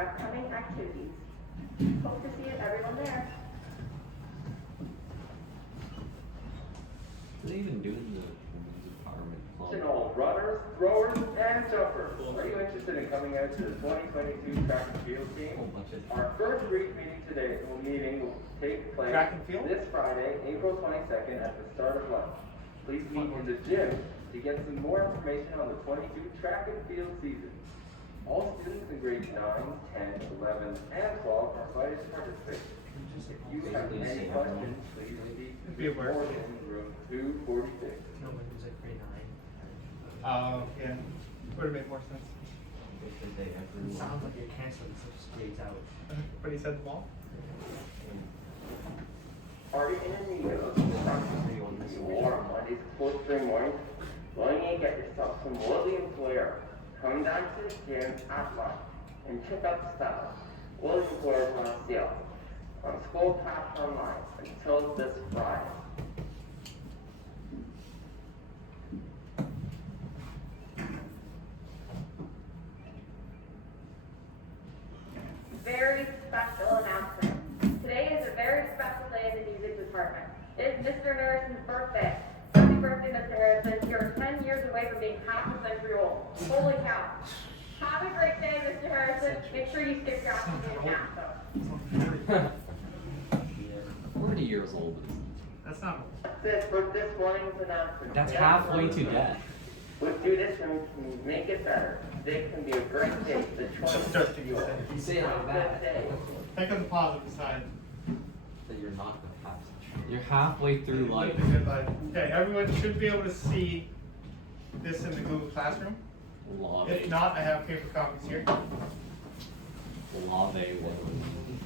our upcoming activities. Hope to see everyone there. What are they even doing in the women's empowerment club? Attention all runners, throwers, and jumpers. Are you interested in coming out to the 2022 track and field team? Our first brief meeting will take place Track and field? this Friday, April 22nd at the start of lunch. Please meet in the gym to get some more information on the 22 track and field season. All students in grades 9, 10, 11, and 12 are invited to participate. If you have any questions, please Be aware. report in room 246. No, when it was like grade 9. Yeah, would have made more sense. It sounds like you're canceling such grades out. But he said them all? Are you in need of warm Monday sports spring morning? Go in and get yourself some William Blair. Come down to the gym at lunch and check out the style. William Blair is on sale on School Pass Online until this Friday. Very special announcement. Today is a very special day in the music department. It is Mr. Harrison's birthday. Happy birthday, Mr. Harrison. You're 10 years away from being half a century old. Holy cow. Have a great day, Mr. Harrison. Make sure you skip your afternoon nap, though. 40 years old. That's not. That's it for this morning's announcement. That's halfway to death. Let's do this and we can make it better. Today can be a great day. The 20th You say it like that. day. Think of the positive side. That you're not the half. You're halfway through life. Okay, everyone should be able to see this in the Google Classroom. If not, I have paper copies here.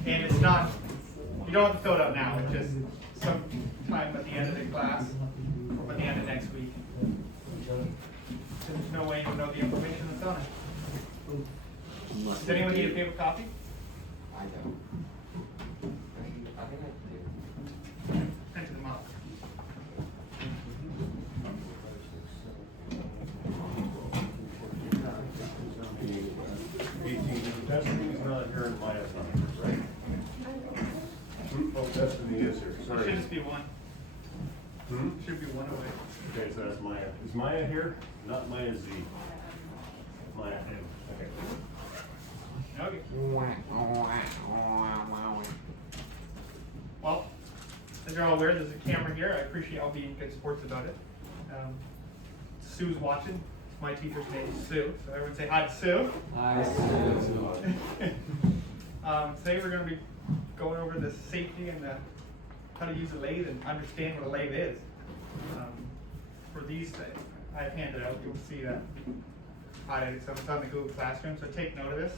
And it's not, you don't have to fill it out now, it's just sometime at the end of the class, or at the end of next week. There's no way you know the information that's on it. Does anyone need a paper copy? I don't. I think I do. Enter them up. Destiny's not here in Maya's number, right? Oh, Destiny is here, It sorry. should just be one. Hmm? Should be one away. Okay, so that's Maya. Is Maya here? Not Maya Z. Maya M. Okay. Okay. Well, as you're all aware, there's a camera here. I appreciate y'all being good sports about it. Sue's watching. My teacher's name is Sue, so everyone say hi to Sue. Today we're going to be going over the safety and how to use a lathe and understand what a lathe is. For these things, I've handed out, you'll see that highlighted, so it's on the Google Classroom, so take note of this.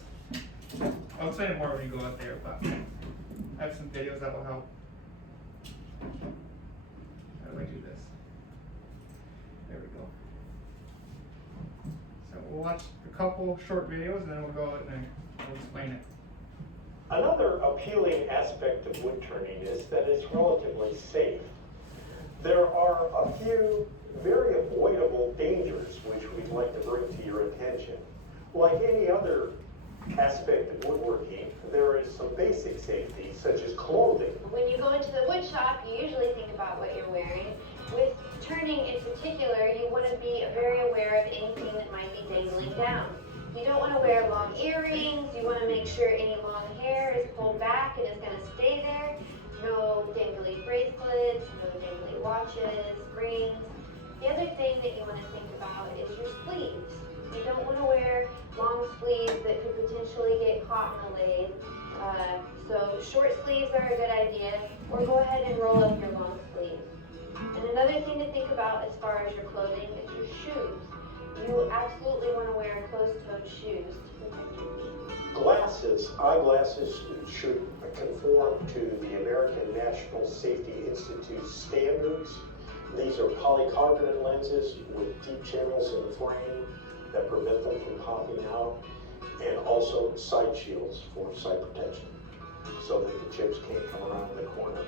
I'll explain it more when you go out there, but I have some videos that will help. How do I do this? There we go. So we'll watch a couple short videos and then we'll go out and I'll explain it. Another appealing aspect of wood turning is that it's relatively safe. There are a few very avoidable dangers which we'd like to bring to your attention. Like any other aspect of woodworking, there is some basic safety, such as clothing. When you go into the wood shop, you usually think about what you're wearing. With turning in particular, you want to be very aware of anything that might be dangling down. You don't want to wear long earrings. You want to make sure any long hair is pulled back and is going to stay there. No dangly bracelets, no dangly watches, rings. The other thing that you want to think about is your sleeves. You don't want to wear long sleeves that could potentially get caught in the lathe. So short sleeves are a good idea, or go ahead and roll up your long sleeves. And another thing to think about as far as your clothing is your shoes. You absolutely want to wear closed-toed shoes to protect your feet. Glasses, eyeglasses should conform to the American National Safety Institute standards. These are polycarbonate lenses with deep channels in the frame that prevent them from popping out, and also side shields for sight protection so that the chips can't come around the corner.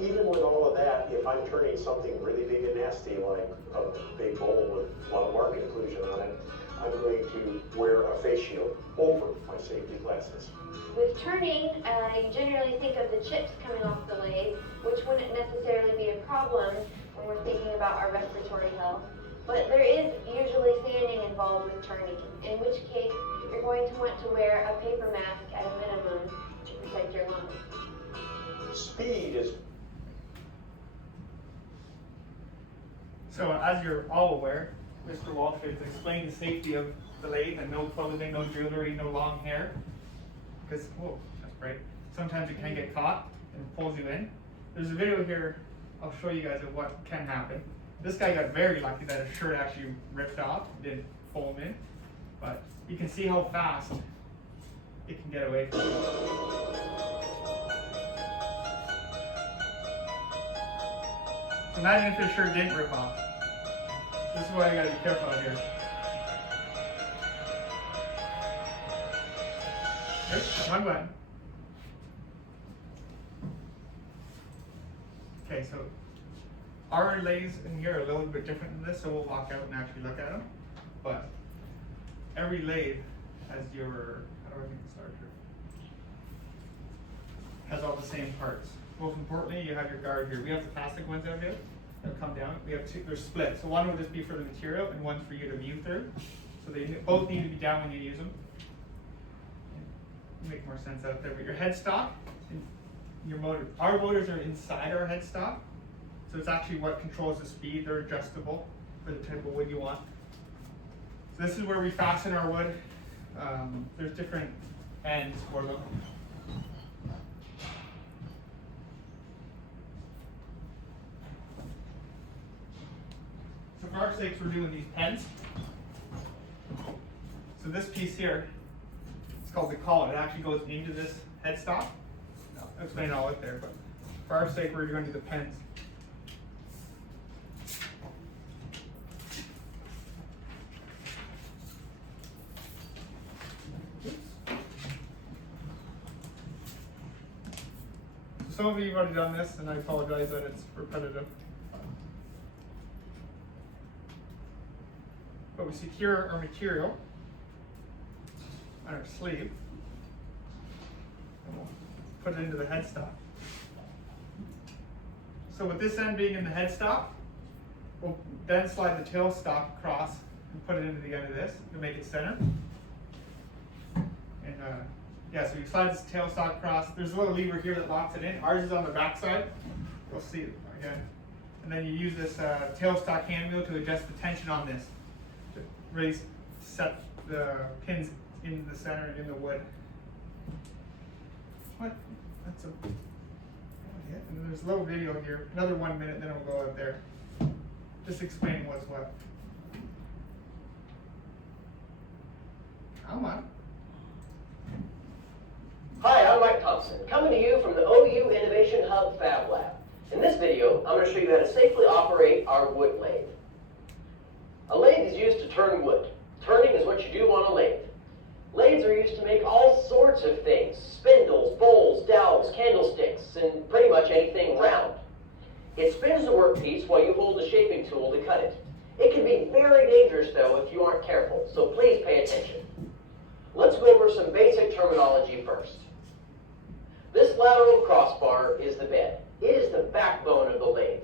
Even with all of that, if I'm turning something really big and nasty like a big bowl with a lot of mark inclusion on it, I'm going to wear a face shield over my safety glasses. With turning, you generally think of the chips coming off the lathe, which wouldn't necessarily be a problem when we're thinking about our respiratory health. But there is usually sanding involved with turning, in which case you're going to want to wear a paper mask at a minimum to protect your lungs. Speed is So as you're all aware, Mr. Walsh has explained the safety of the lathe and no clothing, no jewelry, no long hair. Because, whoa, that's bright. Sometimes it can get caught and it pulls you in. There's a video here, I'll show you guys of what can happen. This guy got very lucky that his shirt actually ripped off, didn't pull him in. But you can see how fast it can get away from you. Imagine if your shirt didn't rip off. This is why you gotta be careful out here. Oops, one button. Okay, so our lathes in here are a little bit different than this, so we'll walk out and actually look at them. But every lathe has your, how do I think it starts here? Has all the same parts. Most importantly, you have your guard here. We have the plastic ones out here that come down. We have two, they're split. So one will just be for the material and one's for you to view through. So they both need to be down when you use them. Make more sense out there. But your headstock, your motor. Our motors are inside our headstock. So it's actually what controls the speed. They're adjustable for the type of wood you want. So this is where we fasten our wood. There's different ends for them. So for our sakes, we're doing these pens. So this piece here, it's called the collet. It actually goes into this headstock. I'll explain it all out there, but for our sake, we're going to do the pens. So some of you have already done this, and I apologize that it's repetitive. But we secure our material on our sleeve, and we'll put it into the headstock. So with this end being in the headstock, we'll then slide the tailstock across and put it into the end of this to make it center. And yeah, so you slide this tailstock across. There's a little lever here that locks it in. Ours is on the back side. You'll see it again. And then you use this tailstock hand wheel to adjust the tension on this, to really set the pins in the center and in the wood. What? That's a. Yeah. And then there's a little video here, another 1 minute, then we'll go out there. Just explaining what's what. Come on. Hi, I'm Mike Thompson, coming to you from the OU Innovation Hub Fab Lab. In this video, I'm going to show you how to safely operate our wood lathe. A lathe is used to turn wood. Turning is what you do on a lathe. Lathes are used to make all sorts of things: spindles, bowls, dowels, candlesticks, and pretty much anything round. It spins the workpiece while you hold the shaping tool to cut it. It can be very dangerous though if you aren't careful, so please pay attention. Let's go over some basic terminology first. This lateral crossbar is the bed. It is the backbone of the lathe.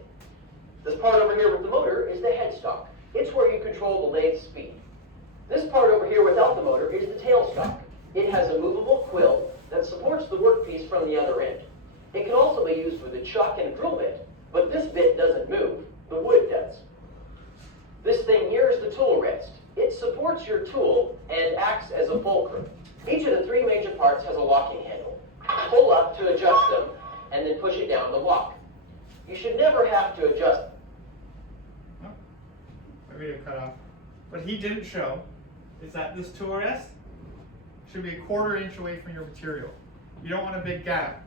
This part over here with the motor is the headstock. It's where you control the lathe's speed. This part over here without the motor is the tailstock. It has a movable quill that supports the workpiece from the other end. It can also be used with a chuck and a drill bit, but this bit doesn't move, the wood does. This thing here is the tool rest. It supports your tool and acts as a fulcrum. Each of the three major parts has a locking handle. Pull up to adjust them, and then push it down to lock. You should never have to adjust. Oh, my video cut off. What he didn't show is that this tool rest should be a 1/4 inch away from your material. You don't want a big gap,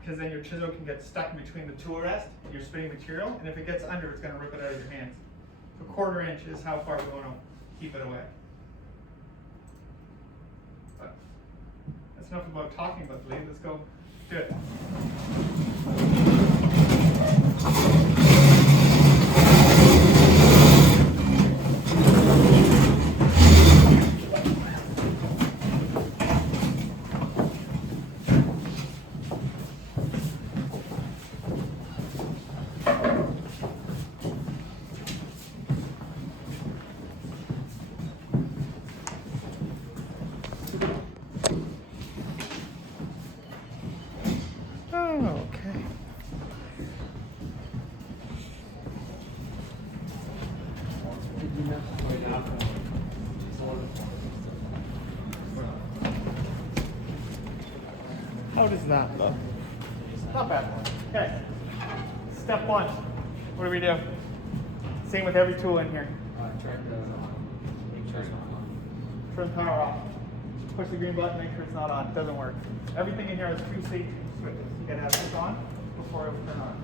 because then your chisel can get stuck between the tool rest and your spinning material, and if it gets under, it's going to rip it out of your hands. So 1/4 inch is how far we want to keep it away. But that's enough about talking about the lathe. Let's go do it. How does that look? Not bad. Okay. Step one. What do we do? Same with every tool in here. Turn power off. Push the green button, make sure it's not on. It doesn't work. Everything in here has two safety switches. You gotta have this on before it will turn on.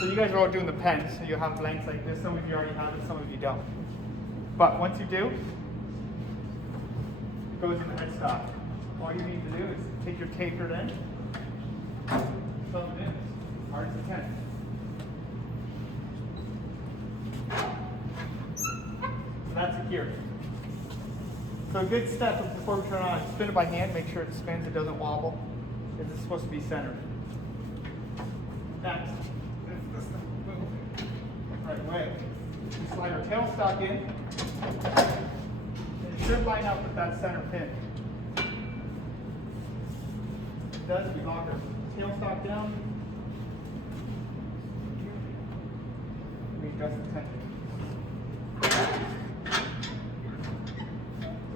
So you guys are all doing the pens, so you have blanks like this. Some of you already have it, some of you don't. But once you do, it goes in the headstock. All you need to do is take your tapered end, shove it in as hard as you can. So that's secure. So a good step is before we turn on, spin it by hand, make sure it spins, it doesn't wobble, because it's supposed to be centered. Next, lift this thing, boom, right away. We slide our tailstock in, and it should line up with that center pin. If it does, we lock our tailstock down, we adjust the tension.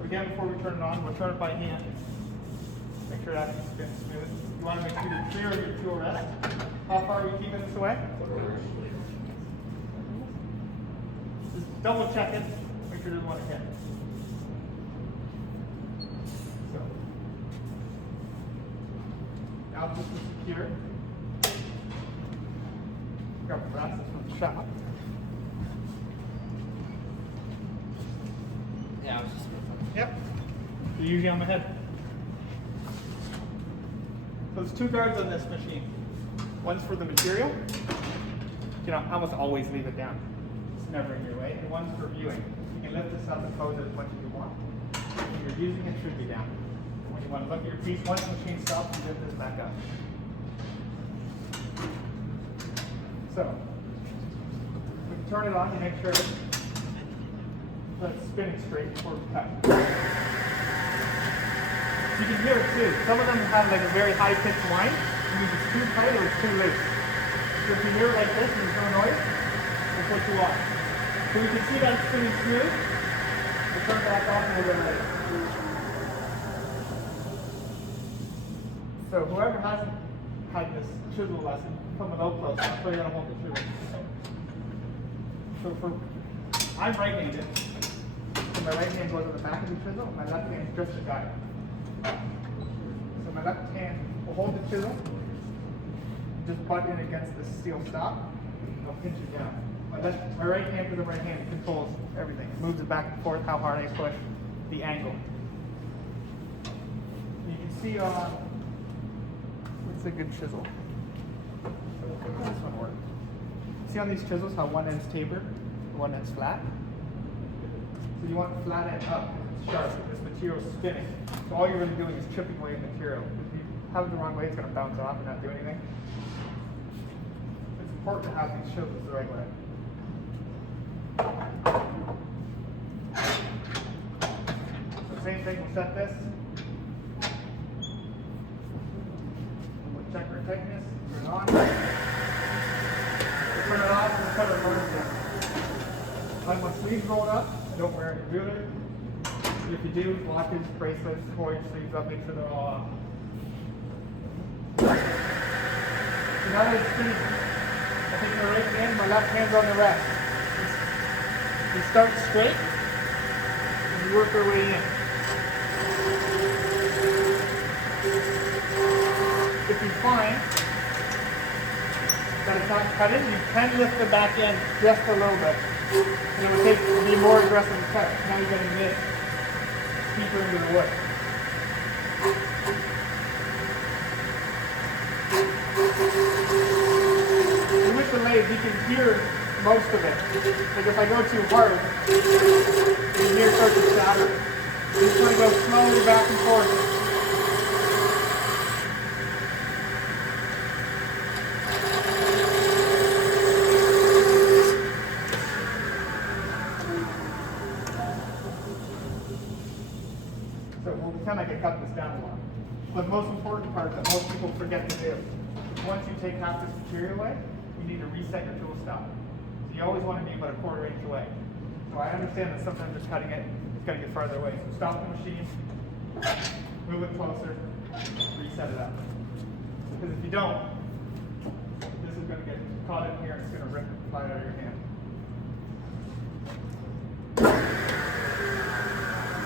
Again, before we turn it on, we'll turn it by hand. Make sure that spins smooth. You want to make sure you're clear of your tool rest. How far are we keeping this away? Just double check it. Make sure it doesn't want to hit. So, now this is secure. Got brasses from the shop. Yeah, I was just. Yep. They're usually on the head. So there's two guards on this machine. One's for the material. You know, almost always leave it down. It's never in your way. And one's for viewing. You can lift this up and pose it as much as you want. When you're using it, it should be down. And when you want to look at your piece, once the machine stops, you lift this back up. So, we can turn it on to make sure that it's spinning straight before we cut. You can hear it too. Some of them have like a very high pitched whine. Either it's too tight or it's too loose. So if you hear it like this and there's no noise, that's what you want. So we can see that it's spinning smooth. We'll turn it back off and we'll get ready. So whoever hasn't had this chisel lesson, come a little closer. I'll show you how to hold the chisel. So I'm right-handed. So my right hand goes on the back of the chisel, my left hand is just the guide. So my left hand will hold the chisel, just butt in against the steel stop, I'll pinch it down. My right hand for the right hand controls everything. It moves it back and forth, how hard I push, the angle. You can see what's a good chisel? This one works. See on these chisels how one end's tapered, one end's flat? So you want the flat end up, it's sharp, this material is spinning. So all you're really doing is chipping away the material. If you have it the wrong way, it's going to bounce off and not do anything. It's important to have these chisels the right way. So same thing, we'll set this. We'll check our tightness, turn it on. Turn it off and put our motors down. Like my sleeves rolled up, I don't wear any ruler. If you do, watches, bracelets, pull your sleeves up, make sure they're all off. So now that it's spinning, I take my right hand, my left hand's on the rest. We start straight, and we work our way in. If you find that it's not cut in, you can lift the back end just a little bit. And it will be more aggressive to cut. Now you're getting this deeper into the wood. And with the lathe, you can hear most of it. Like if I go too hard, you can hear it start to shatter. You just want to go slowly back and forth. I can cut this down a lot. But the most important part that most people forget to do, once you take half this material away, you need to reset your tool stop. So you always want to be about a 1/4 inch away. So I understand that sometimes just cutting it, it's gonna get farther away. So stop the machine, move it closer, reset it up. Because if you don't, this is gonna get caught in here and it's gonna rip and fly out of your hand.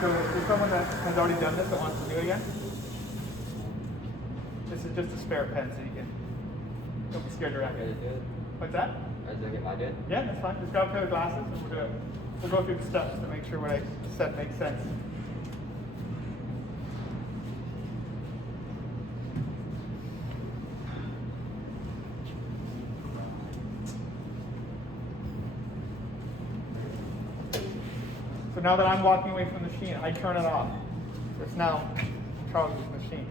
So for someone that has already done this that wants to do it again, this is just a spare pen so you can, don't be scared to wrap Okay, it. good. What's that? I think if I did. Yeah, that's fine. Just grab a pair of glasses and we'll go through the steps to make sure what I said makes sense. So now that I'm walking away from the machine, I turn it off. It's now Charles' machine.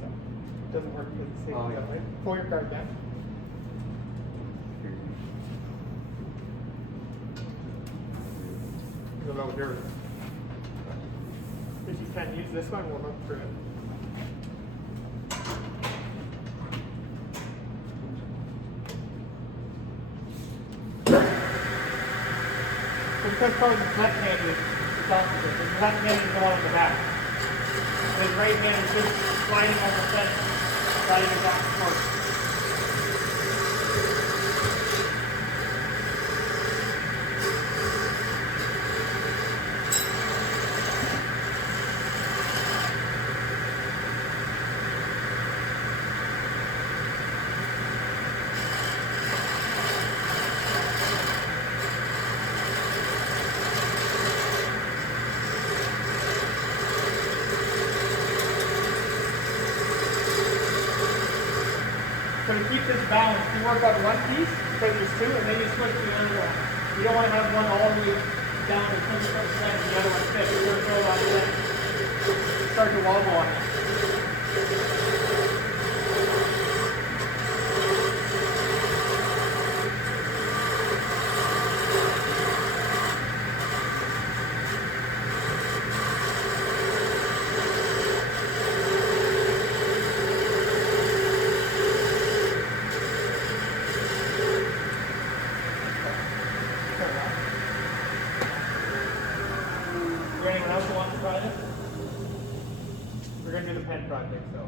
So it doesn't work because it's safety Oh, yeah. up, right? Pull your card down. You'll know yours. If you can't use this one, we'll look through it. So because Carlos is left-handed, it's opposite. His left hand is the one on the back. And his right hand is just sliding on the fence, sliding it back and forth. So to keep this balanced, you work on one piece, because there's two, and then you switch to the other one. You don't want to have one all the way down to 20% and the other one fit. You're going to throw it on the end. Start to wobble on it. Is there anyone else who wants to try this? We're going to do the pen project, so.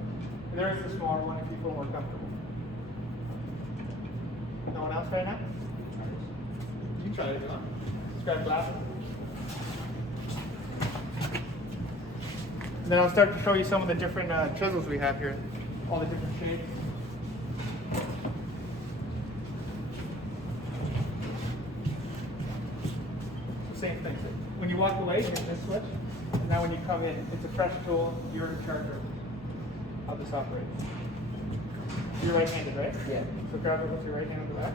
And there is a smaller one if you feel more comfortable. No one else right now? You try it if you want. Just grab glasses. And then I'll start to show you some of the different chisels we have here. All the different shapes. Same thing. When you walk away, hit this switch. And now when you come in, it's a fresh tool. You're in charge of how this operates. You're right-handed, right? Yeah. So grab it with your right hand on the back.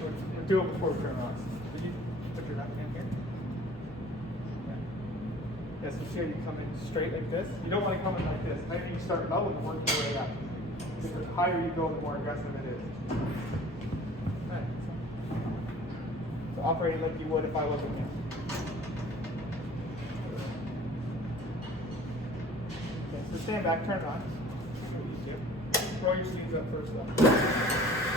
We'll do it before we turn it on. Did you put your left hand here? Yeah. Yes, you see how you come in straight like this? You don't want to come in like this. I think you start low and work your way up. Because the higher you go, the more aggressive it is. Alright. So operate it like you would if I wasn't here. Okay, so stand back, turn it on. Roll your sleeves up first though.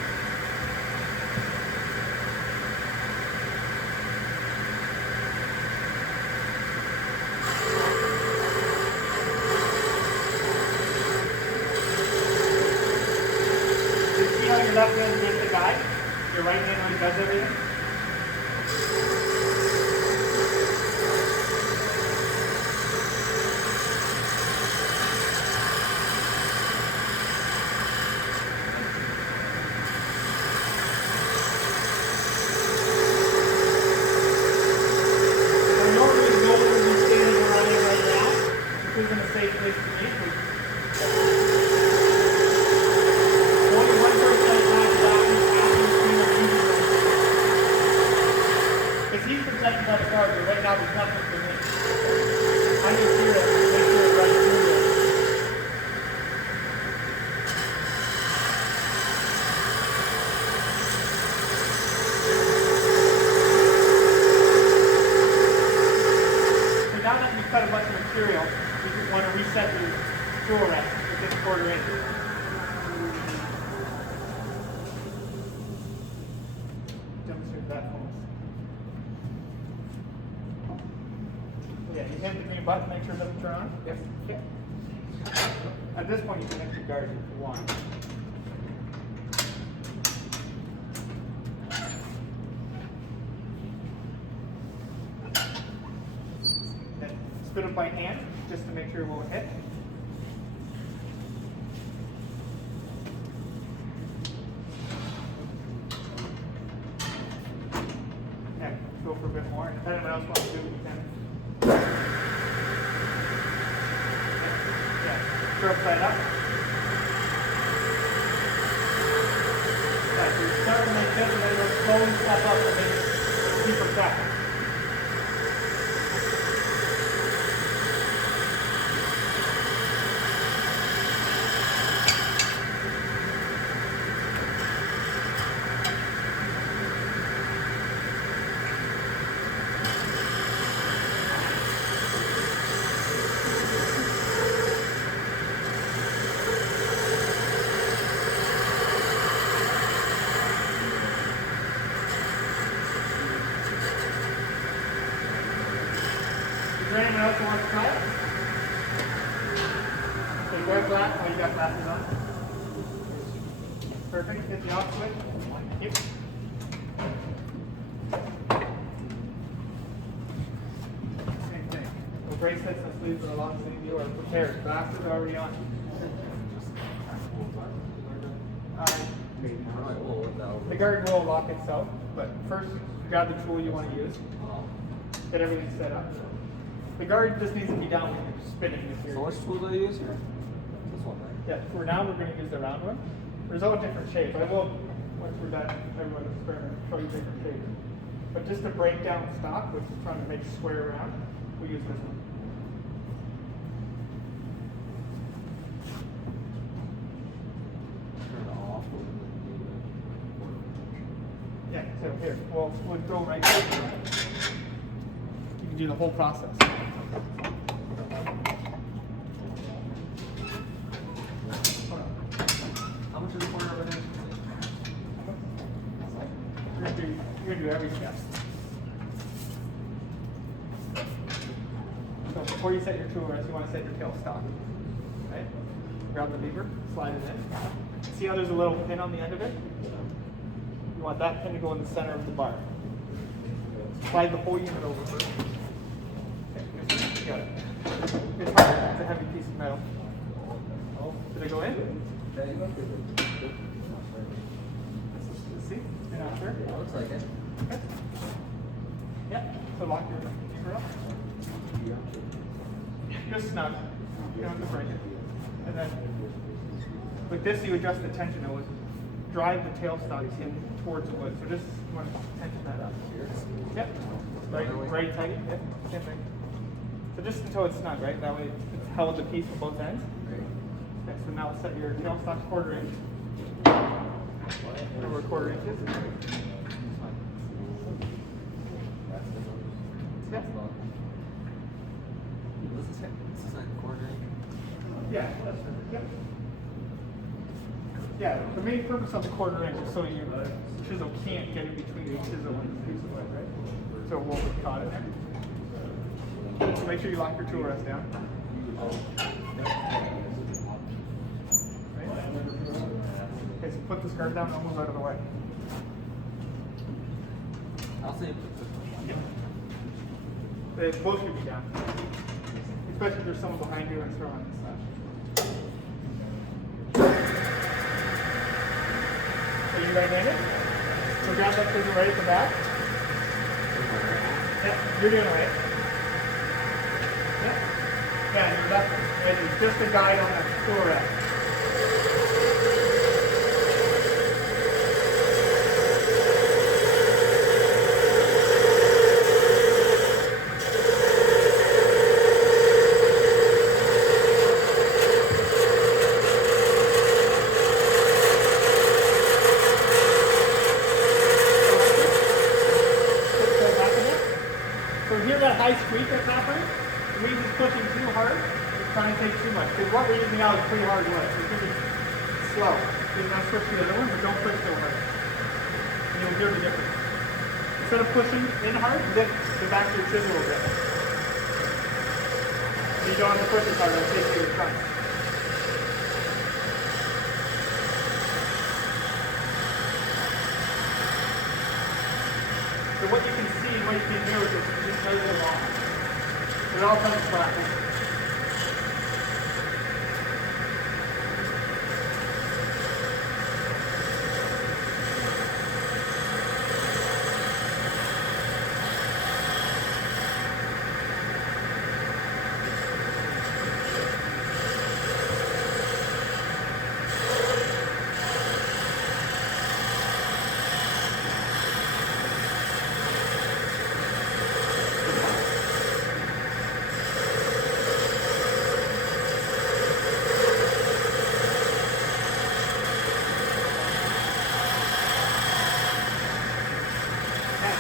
You see how your left hand is the guide? Your right hand only does everything? I normally go where we're standing around here right now. This isn't a safe place to be. Only one person at a time is out in the machine or using it. It's that almost. Yeah, you hit the green button, make sure it doesn't turn on. Yes. Okay. At this point, you can hit your guard if you want. Then spin it by hand, just to make sure it won't hit. Yeah, go for a bit more. And if anyone else wants to do it, you can. Yeah, turn upside up. Yeah, so you start to make this and then you'll slowly step up and make it deeper step. Is there anyone else who wants to try it? Okay, grab glass. Oh, you got glasses on? Perfect. Hit the off switch. Yep. Same thing. The bracelets and sleeves are along the same view are prepared. Glasses are already on. The guard will lock itself, but first grab the tool you want to use. Get everything set up. The guard just needs to be down when you're spinning this here. So which tool do I use here? This one, right? Yeah, for now we're going to use the round one. There's all different shapes. I will, once we're done, everyone experiment, show you different shapes. But just to break down stock, which is trying to make square around, we use this one. Turn it off. Yeah, so here, we'll go right there. You can do the whole process. How much is the corner over there? You're gonna do every step. So before you set your tool rest, you want to set your tail stock. Right? Grab the lever, slide it in. See how there's a little pin on the end of it? You want that pin to go in the center of the bar. Slide the whole unit over first. Okay, you got it. It's hard. It's a heavy piece of metal. Did it go in? See? You're not sure? Looks like it. Okay. Yeah. So lock your lever up. Just snug. You don't have to break it. And then with this, you adjust the tension. It would drive the tailstocks in towards the wood. So just want to tension that up. Yep. Right tight. Yep. Same thing. So just until it's snug, right? That way it's held the piece from both ends. Okay, so now set your tailstocks 1/4 inch. Over 1/4 inches. Yeah. This is like a quarter inch. Yeah, that's right. Yep. Yeah, the main purpose of the 1/4 inch is so your chisel can't get in between the chisel and the piece of wood, right? So it won't get caught in there. So make sure you lock your tool rest down. Okay, so put this guard down and almost out of the way. I'll say They both should be down. Especially if there's someone behind you and throwing and such. Are you right-handed? So grab that chisel right at the back. Yeah, you're doing it right. Yeah. Yeah, you're left. And it's just a guide on the tool rest. High squeak that's happening, it means it's pushing too hard, it's trying to take too much. Because what we're using now is pretty hard wood. It's going to be slow. So you're going to switch to the other one, but don't push so hard. And you'll hear the difference. instead of pushing in hard, lift the back of your chin a little bit. You don't have to push as hard, it'll take you to the front. So what you can see, what you can hear is just very long. It all comes flat.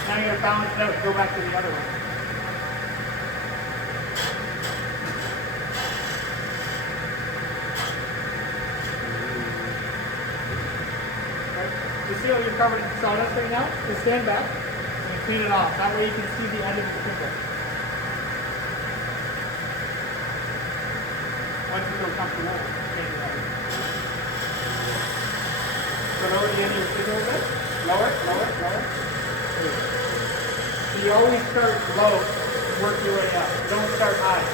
Now you gotta balance it out, go back to the other one. Right? You see how you're covered in sawdust right now? Just stand back and clean it off. That way you can see the end of the spindle. Once you feel comfortable, clean it out. So lower the end of your spindle a bit. Lower, lower, lower. So you always start low and work your way up. You don't start high.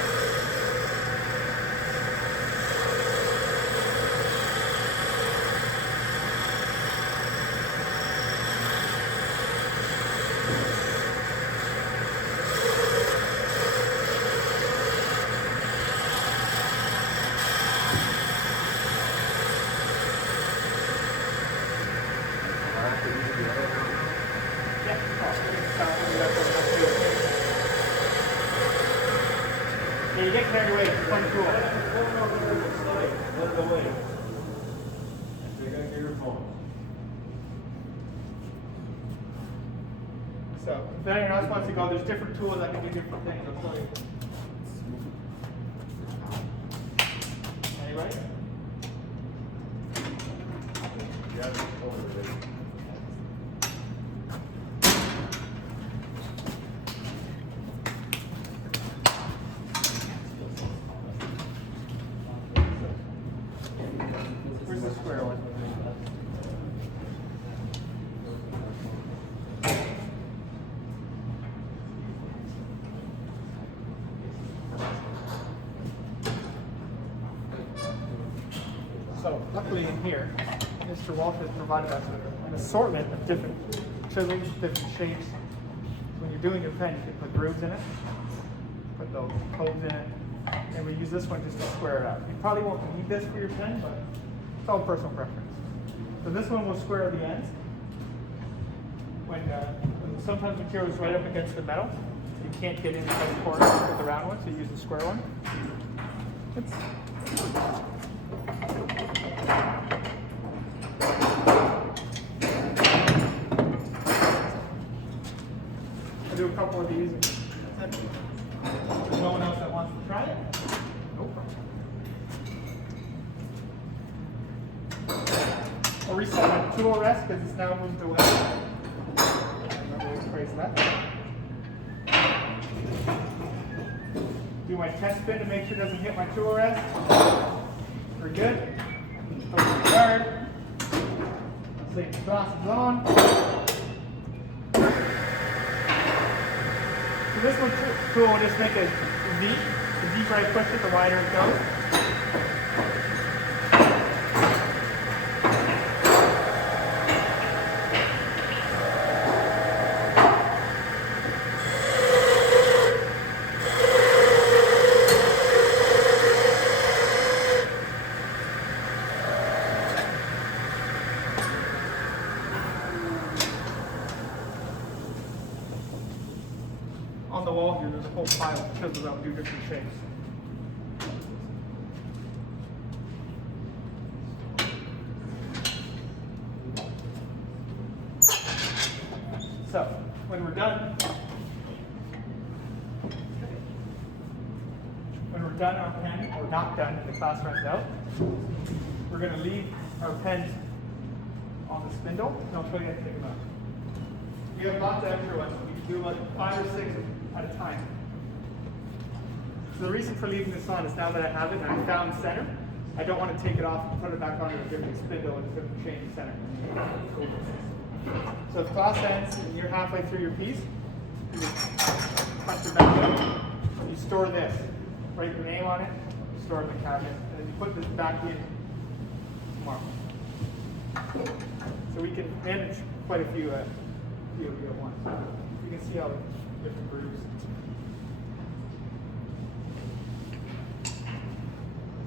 Yeah, you get carried away. It's fun cool. Let it away. They're gonna get your phone. So, if anyone else wants to go, there's different tools that can do different things. I'll show you. Anybody? Yeah, it's over there. Where's the square one? So, luckily in here, Mr. Walsh has provided us with an assortment of different chisels, different shapes. So when you're doing your pen, you can put grooves in it, put those holes in it, and we use this one just to square it out. You probably won't need this for your pen, but it's all personal preference. So this one will square the ends. When sometimes material is right up against the metal, you can't get inside the corner with the round one, so you use the square one. I'll do a couple of these. There's no one else that wants to try it? Nope. I'll reset my tool rest because it's now moved away. Remember which way is left. Do my test spin to make sure it doesn't hit my tool rest. We're good. Open the guard. Let's leave the glasses on. So this one tool will just make a V. The deeper I push it, the wider it goes. On the wall here, there's a whole pile of chisels that will do different shapes. So, when we're done our pen, or not done, and the class runs out, we're going to leave our pens on the spindle, and I'll show you how to take them out. We have lots of extra ones. We can do like 5 or 6 at a time. So the reason for leaving this on is now that I have it and I found center, I don't want to take it off and put it back on with a different spindle and it's going to change the center. So if class ends and you're halfway through your piece, you just punch it back out. You store this. Write your name on it, you store it in the cabinet, and then you put this back in tomorrow. So we can manage quite a few of you at once. You can see all the different grooves.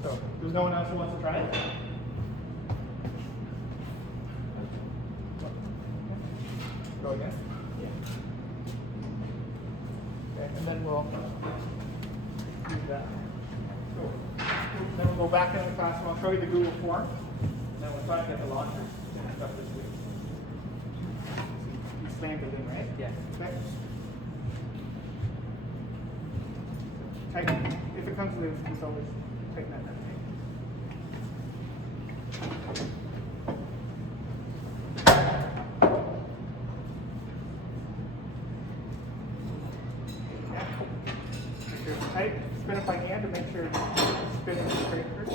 So, there's no one else who wants to try it? Go again? Yeah. Okay, and then we'll do that. So, then we'll go back into the classroom. I'll show you the Google form. And then we'll try to get the launcher finished up this week. You slammed it in, right? Yeah. Okay. Tighten. If it comes loose, just always tighten that down. Make sure it's tight. Spin it by hand to make sure it's spinning straight through.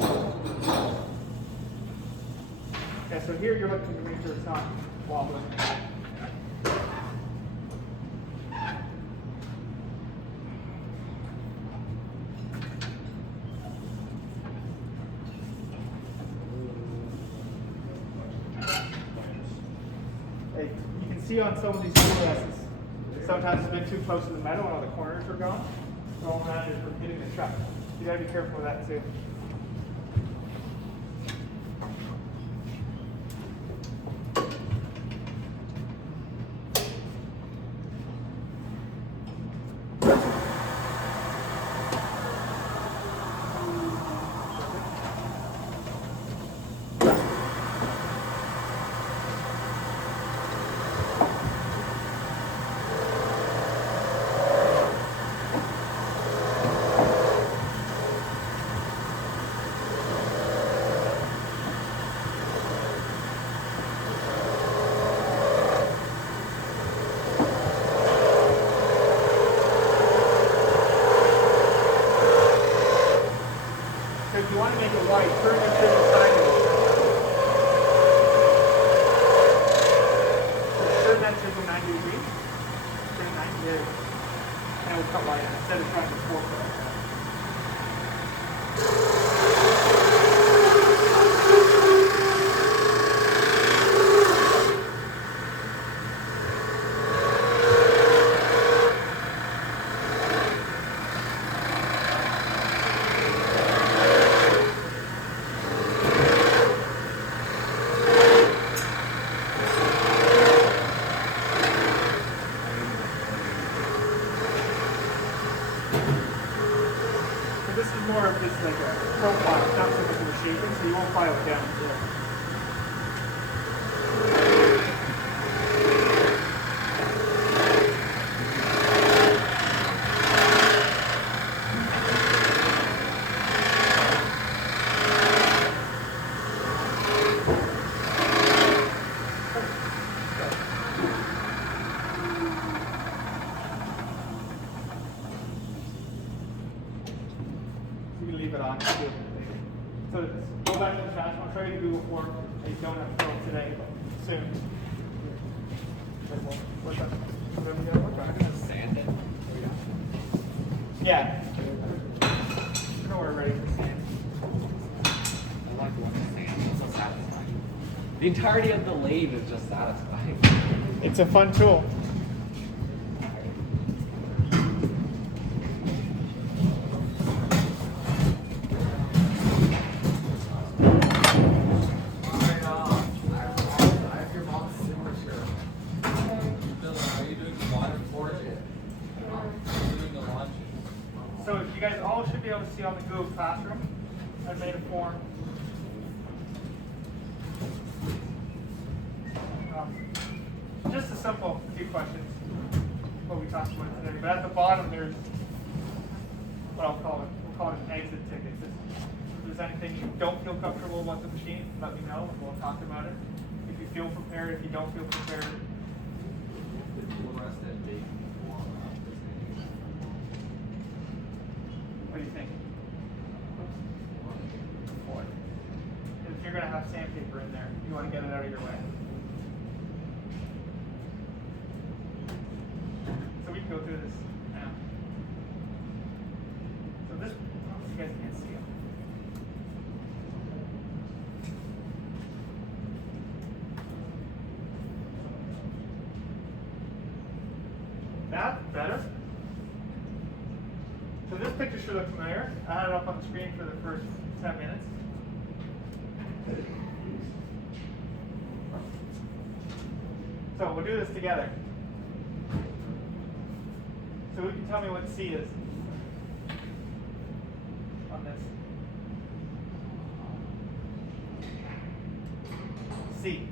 Okay, so here you're looking to make sure it's not wobbling. Hey, you can see on some of these POSs, sometimes it's been too close to the metal and all the corners are gone. So all that is from hitting the truck. You gotta be careful with that too. So if you want to make it white, turn it to the side of it. So turn that to 90 degrees. Turn it 90 degrees. And we'll cut white instead of trying to force it like that. So this is more of just like a profile, it's not so much of a shaping, so you won't file it down. You can leave it on. So go back to the class. I'll show you the Google form that you don't have to fill today, but soon. What's that? Whatever we gotta work on. I'm gonna sand it. Yeah. You know we're ready for sand. I like when sand. It's so satisfying. The entirety of the lathe is just satisfying. It's a fun tool. So you guys all should be able to see on the Google Classroom. I made a form. Just a simple few questions, what we talked about today. But at the bottom there's what I'll call it. We'll call it an exit ticket. If there's anything you don't feel comfortable with the machine, let me know and we'll talk about it. If you feel prepared, if you don't feel prepared, the tool rest that they for this thing? What do you think? Four. If you're gonna have sandpaper in there, you wanna get it out of your way. So we can go through this now. So this, you guys can't see it. That's better. So this picture should look familiar. I had it up on the screen for the first 10 minutes. So we'll do this together. So who can tell me what C is on this? C.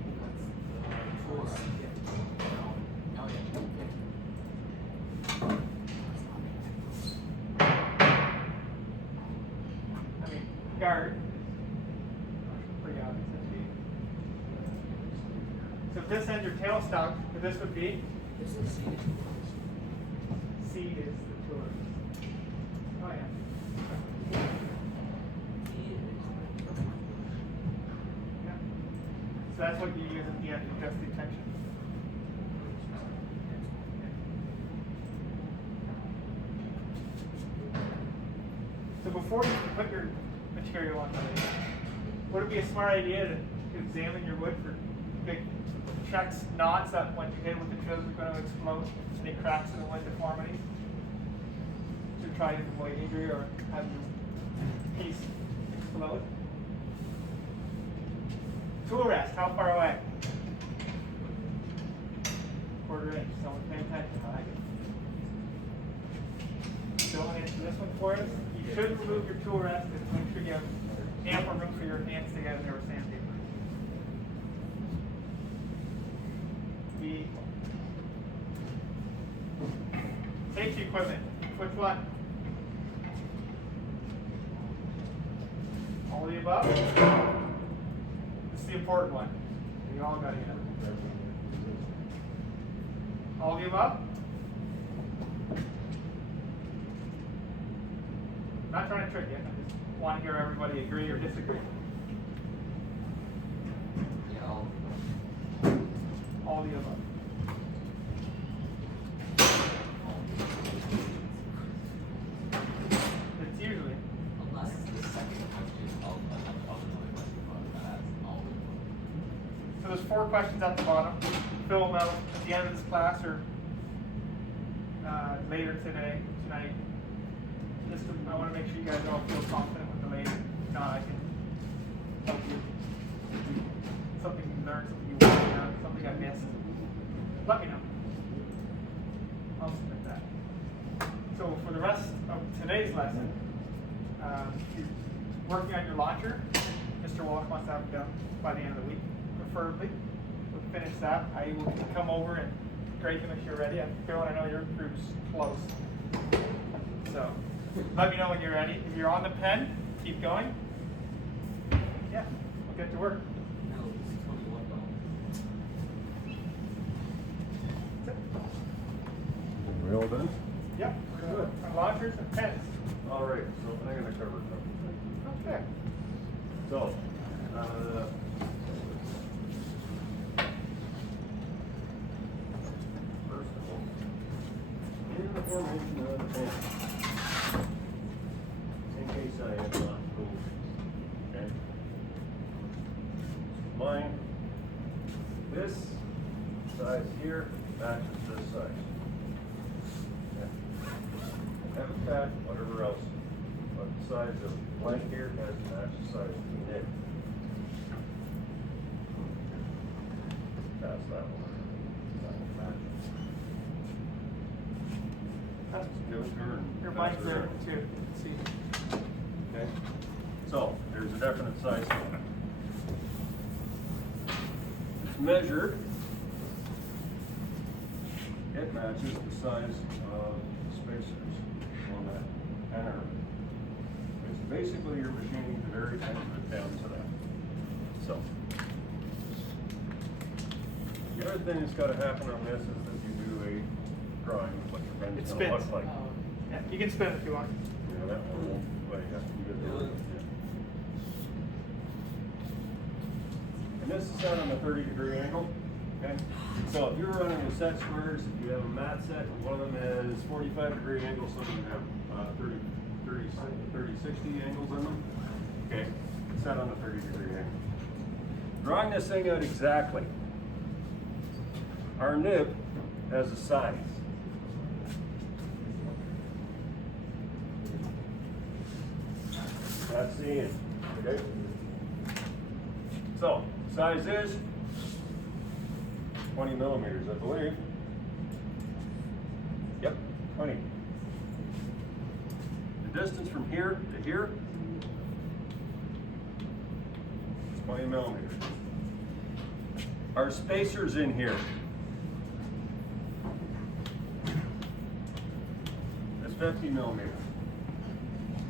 I mean, guard. Pretty obvious, that's B. So if this ends your tailstock, this would be? C is the tourist. Oh yeah. Yeah. So that's what you use at the end to adjust the tension. So before you put your material on the lathe, would it be a smart idea to examine your wood for big checks, knots that when you hit it with the drills are going to explode, any cracks in the wood deformities? To try to avoid injury or have your piece explode? Tool rest, how far away? Quarter inch, someone's paying attention, I like it. Don't answer this one for us. You should remove your tool rest and make sure you have ample room for your hands to get in there with sandpaper. B. Safety equipment, which one? All of the above? This is the important one. You all got to get it. All of the above? Not trying to trick you. I just want to hear everybody agree or disagree. Yeah, All of the above. It's usually. unless the second question of another question about that, all of them. So there's 4 questions at the bottom. Fill them out at the end of this class or later tonight. Just I want to make sure you guys all feel confident with the later. If not, I can help you. Something you learned, something you want to know, something I missed. Let me know. I'll submit that. So for the rest of today's lesson, you're working on your launcher. Mr. Walsh wants to have it done by the end of the week, preferably. We'll finish that. I will come over and grade them if you're ready. I'm feeling I know your group's close. So let me know when you're ready. If you're on the pen, keep going. Yeah, we'll get to work. No, it's $21. That's it. We all done? Yep, we're good. On launchers and pens. All right, so I'm gonna cover a couple things. Okay. So, first of all, in the formation of the pen, in case I have not told you, okay? Mine, this size here matches this size. Okay? Haven't patched whatever else, but the size of blank here has to match the size of the neck. That's that one. That's Good. your mind's there too. See. Okay, so there's a definite size limit. It's measured. It matches the size of spacers on that penner. It's basically you're machining the very end of it down to that. So the other thing that's got to happen on this is that you do drawing what your It pen's gonna spins. look like. Yeah, you can spin if you want. Yeah, that one won't, but yeah, you get the, yeah. And this is set on a 30-degree angle, okay? So if you're running a set squares, if you have a mat set, one of them has 45-degree angles, some of them have 30, 60 angles in them, okay? It's set on a 30-degree angle. Drawing this thing out exactly, our nib has a size. That's the end, okay? So, size is 20 millimeters, I believe. Yep, 20. The distance from here to here is 20 millimeters. Our spacer's in here. That's 50 millimeters.